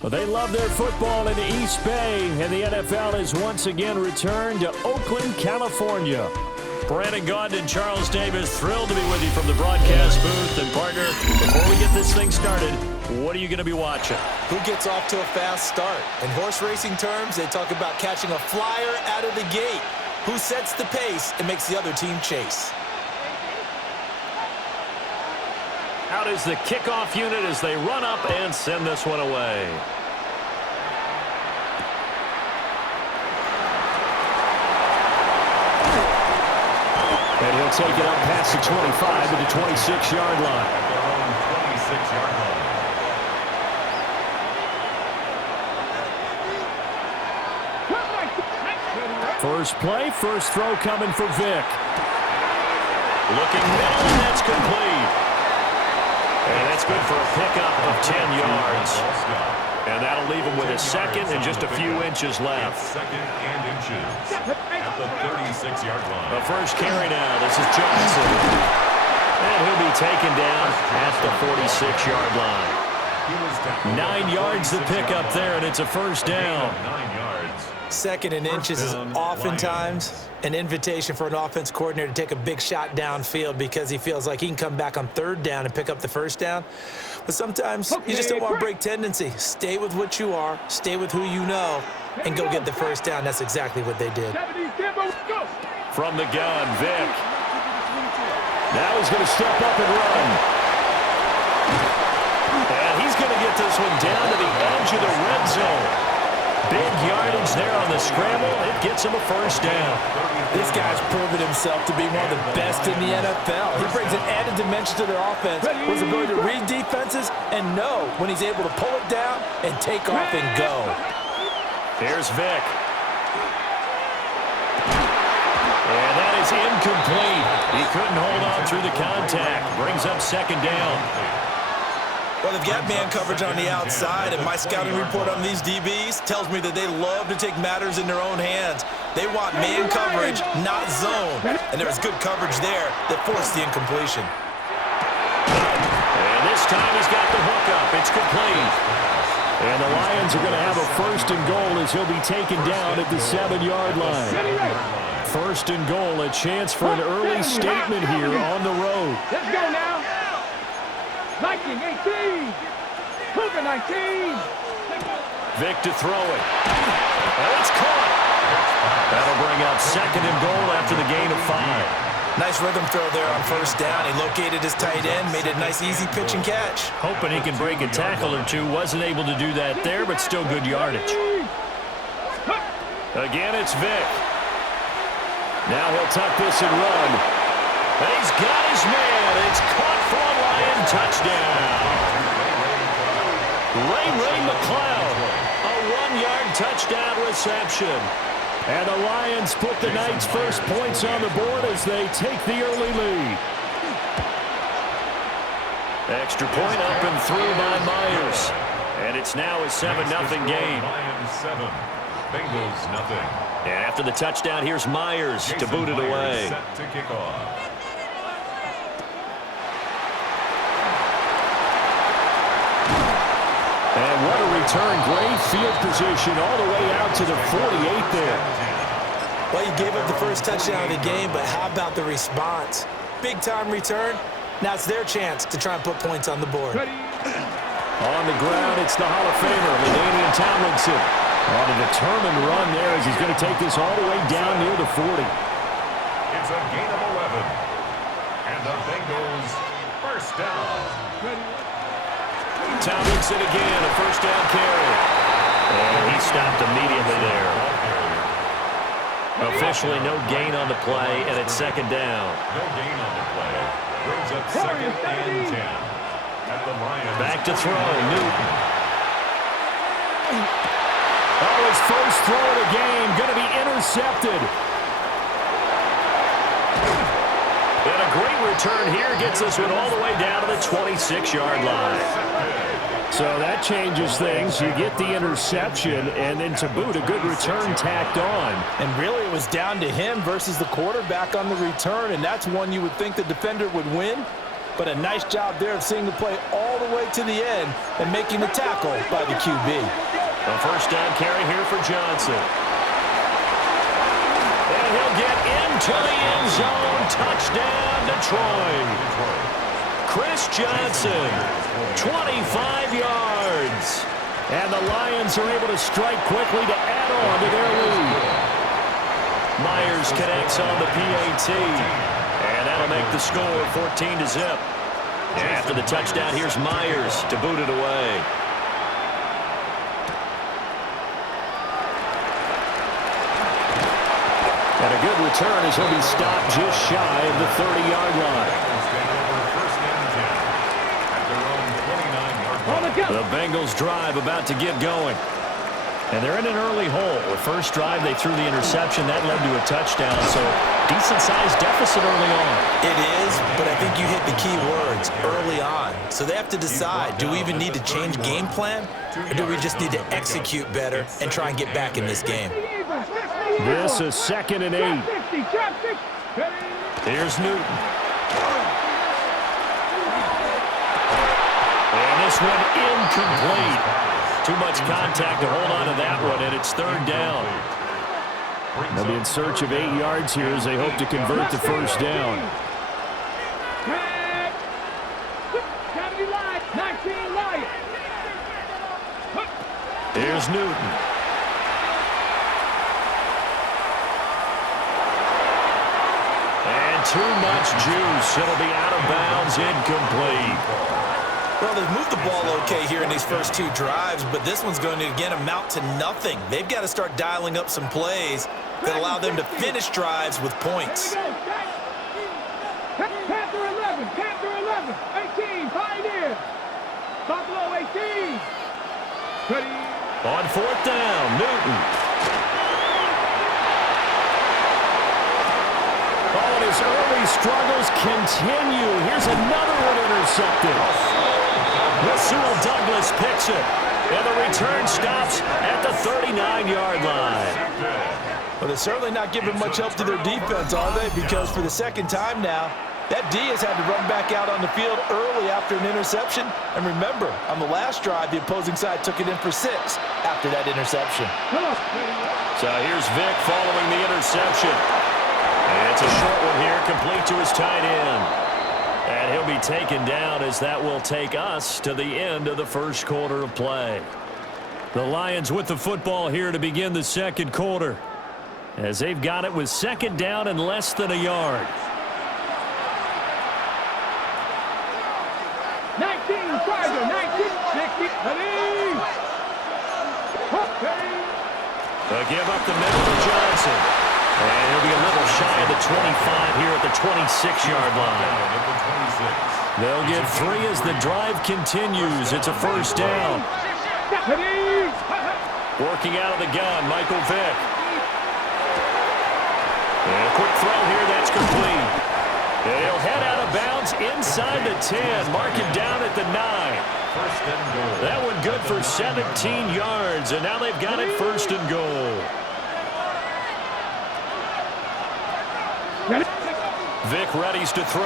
Well, they love their football in the East Bay, and the NFL has once again returned to Oakland, California. Brandon Gaudin and Charles Davis, thrilled to be with you from the broadcast booth. And, partner, before we get this thing started, what are you going to be watching? Who gets off to a fast start? In horse racing terms, they talk about catching a flyer out of the gate. Who sets the pace and makes the other team chase? Out is the kickoff unit as they run up and send this one away. And he'll take it up past the 25 to the 26-yard line. First play, first throw coming for Vic. Looking middle, and that's complete. And that's good for a pickup of 10 yards. And that'll leave him with a second and just a few inches left. Second and inches at the 36-yard line. The first carry now. This is Johnson. And he'll be taken down at the 46-yard line. 9 yards to pick up there, and it's a first down. 9 yards. Second and inches is oftentimes an invitation for an offense coordinator to take a big shot downfield because he feels like he can come back on third down and pick up the first down. But sometimes you just don't want to break tendency. Stay with what you are, stay with who you know, and go get the first down. That's exactly what they did. From the gun, Vic. Now he's going to step up and run. And he's going to get this one down to the edge of the red zone. Big yardage there on the scramble. It gets him a first down. This guy's proven himself to be one of the best in the NFL. He brings an added dimension to their offense with his ability to read defenses and know when he's able to pull it down and take off and go. Here's Vic. And that is incomplete. He couldn't hold on through the contact. Brings up second down. Well, they've got man coverage on the outside, and my scouting report on these DBs tells me that they love to take matters in their own hands. They want man coverage, not zone. And there was good coverage there that forced the incompletion. And this time he's got the hook up. It's complete. And the Lions are going to have a first and goal as he'll be taken down at the 7-yard line. First and goal, a chance for an early statement here on the road. Let's go now. 19, 18, Cougar 19. Vic to throw it. And it's caught. That'll bring up second and goal after the gain of 5. Nice rhythm throw there on first down. He located his tight end, made a nice easy pitch and catch. Hoping he can break a tackle or two. Wasn't able to do that there, but still good yardage. Again, it's Vic. Now he'll tuck this and run. And he's got his man. It's caught for a Lion touchdown. Ray McLeod, a 1-yard touchdown reception. And the Lions put the Knights' first points on the board as they take the early lead. Extra point up and through by Myers. And it's now a 7-0 game. Lions 7, Bengals nothing. And after the touchdown, here's Myers to boot it away. Set to kick off. And what a return. Great field position all the way out to the 48 there. Well, you gave up the first touchdown of the game, but how about the response? Big-time return. Now it's their chance to try and put points on the board. On the ground, it's the Hall of Famer, LaDainian Tomlinson. On a determined run there as he's going to take this all the way down near the 40. It's a gain of 11. And the Bengals first down. Tomlinson again, a first down carry. And he stopped immediately there. Officially no gain on the play, and it's second down. No gain on the play. Brings up second and 10. At the Lions. Back to throw, Newton. Oh, his first throw of the game, going to be intercepted. And a great return here gets this one all the way down to the 26-yard line. So that changes things. You get the interception, and then to boot, a good return tacked on. And really, it was down to him versus the quarterback on the return, and that's one you would think the defender would win. but a nice job there of seeing the play all the way to the end and making the tackle by the QB. A first down carry here for Johnson. And he'll get into the end zone. Touchdown, Detroit. Chris Johnson, 25 yards. And the Lions are able to strike quickly to add on to their lead. Myers connects on the PAT. And that'll make the score 14-0. After the touchdown, here's Myers to boot it away. And a good return as he'll be stopped just shy of the 30-yard line. The Bengals drive about to get going. And they're in an early hole. The first drive, they threw the interception. That led to a touchdown, so decent-sized deficit early on. It is, but I think you hit the key words, early on. So they have to decide, do we even need to change game plan, or do we just need to execute better and try and get back in this game? This is 2nd and 8. Here's Newton. And this one incomplete. Too much contact to hold on to that one, and it's 3rd down. They'll be in search of 8 yards here as they hope to convert the first down. Here's Newton. And too much juice. It'll be out of bounds, incomplete. Well, they've moved the ball okay here in these first 2 drives, but this one's going to, again, amount to nothing. They've got to start dialing up some plays that allow them to finish drives with points. Panther 11, 18, Pioneer. Buffalo 18. Ready. On 4th down, Newton. Oh, and his early struggles continue. Here's another one intercepted. Rasul Douglas picks it, and the return stops at the 39-yard line. Well, they're certainly not giving much help to their defense, are they? Because for the second time now, that D has had to run back out on the field early after an interception. And remember, on the last drive, the opposing side took it in for 6 after that interception. So here's Vic following the interception. And it's a short one here, complete to his tight end. And he'll be taken down as that will take us to the end of the first quarter of play. The Lions with the football here to begin the second quarter, as they've got it with 2nd down and less than a yard. 19, Tiger, 19, 60, They'll give up the middle to Johnson. And he'll be a little shy of the 25 here at the 26-yard line. They'll get 3 as the drive continues. It's a first down. Working out of the gun, Michael Vick. And a quick throw here, that's complete. And he'll head out of bounds inside the 10, marking down at the 9. That one good for 17 yards, and now they've got it 1st and goal. Vic readies to throw.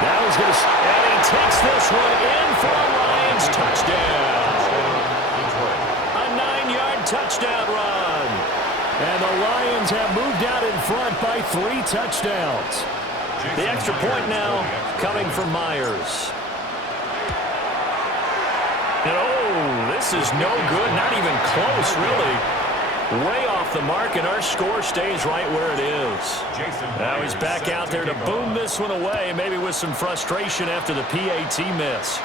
Now he's going to, and he takes this one in for a Lions touchdown. A 9-yard touchdown run. And the Lions have moved out in front by 3 touchdowns. The extra point now coming from Myers. And oh, this is no good, not even close, really. Way off the mark, and our score stays right where it is. Now he's back out there to boom this one away, maybe with some frustration after the PAT miss.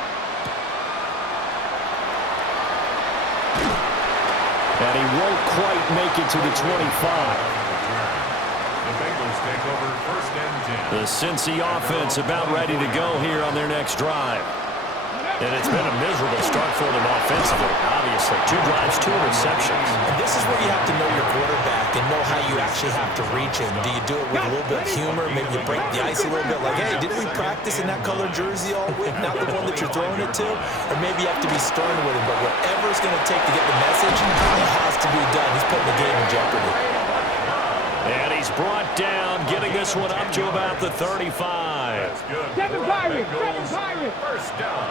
And he won't quite make it to the 25. The Bengals take over 1st and 10. The Cincy offense about ready to go here on their next drive. And it's been a miserable start for them offensively, obviously. 2 drives, 2 interceptions. And this is where you have to know your quarterback and know how you actually have to reach him. Do you do it with a little bit of humor? Maybe you break the ice a little bit, like, hey, didn't we practice in that colored jersey all week, not the one that you're throwing it to? Or maybe you have to be stern with him, but whatever it's going to take to get the message, it has to be done. He's putting the game in jeopardy. And he's brought down, getting this one up to about the 35. drive. Seven Pirates. First down.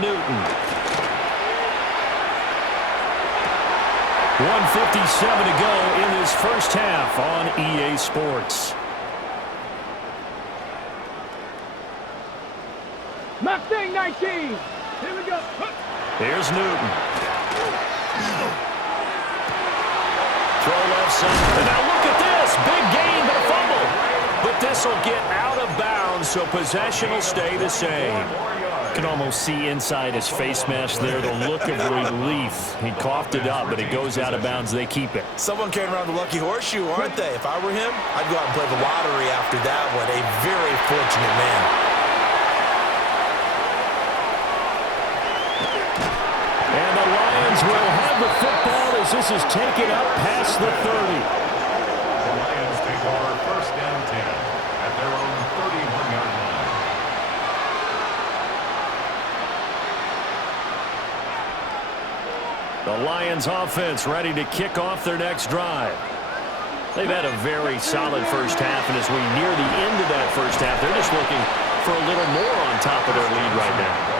Newton. 1:57 to go in this first half on EA Sports. Mustang 19. Here we go. Here's Newton. Throw left side. And now look at this. Big gain, but a fumble. But this will get out of bounds, so possession will stay the same. You can almost see inside his face mask there the look of relief. He coughed it up, but it goes out of bounds. They keep it. Someone came around the lucky horseshoe, aren't they? If I were him, I'd go out and play the lottery after that one. A very fortunate man. And the Lions will have the football as this is taken up past the 30. The Lions take over first down 10 at their own 31-yard line. The Lions offense ready to kick off their next drive. They've had a very solid first half, and as we near the end of that first half, they're just looking for a little more on top of their lead right now.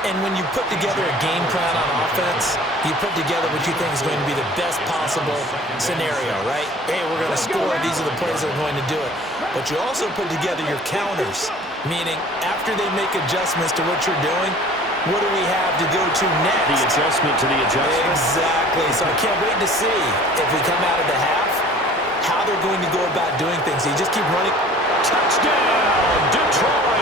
And when you put together a game plan on offense, you put together what you think is going to be the best possible scenario, right? Hey, we're going to score. These are the plays that are going to do it. But you also put together your counters, meaning after they make adjustments to what you're doing, what do we have to go to next? The adjustment to the adjustment. Exactly. So I can't wait to see if we come out of the half, how they're going to go about doing things. So you just keep running. Touchdown, Detroit.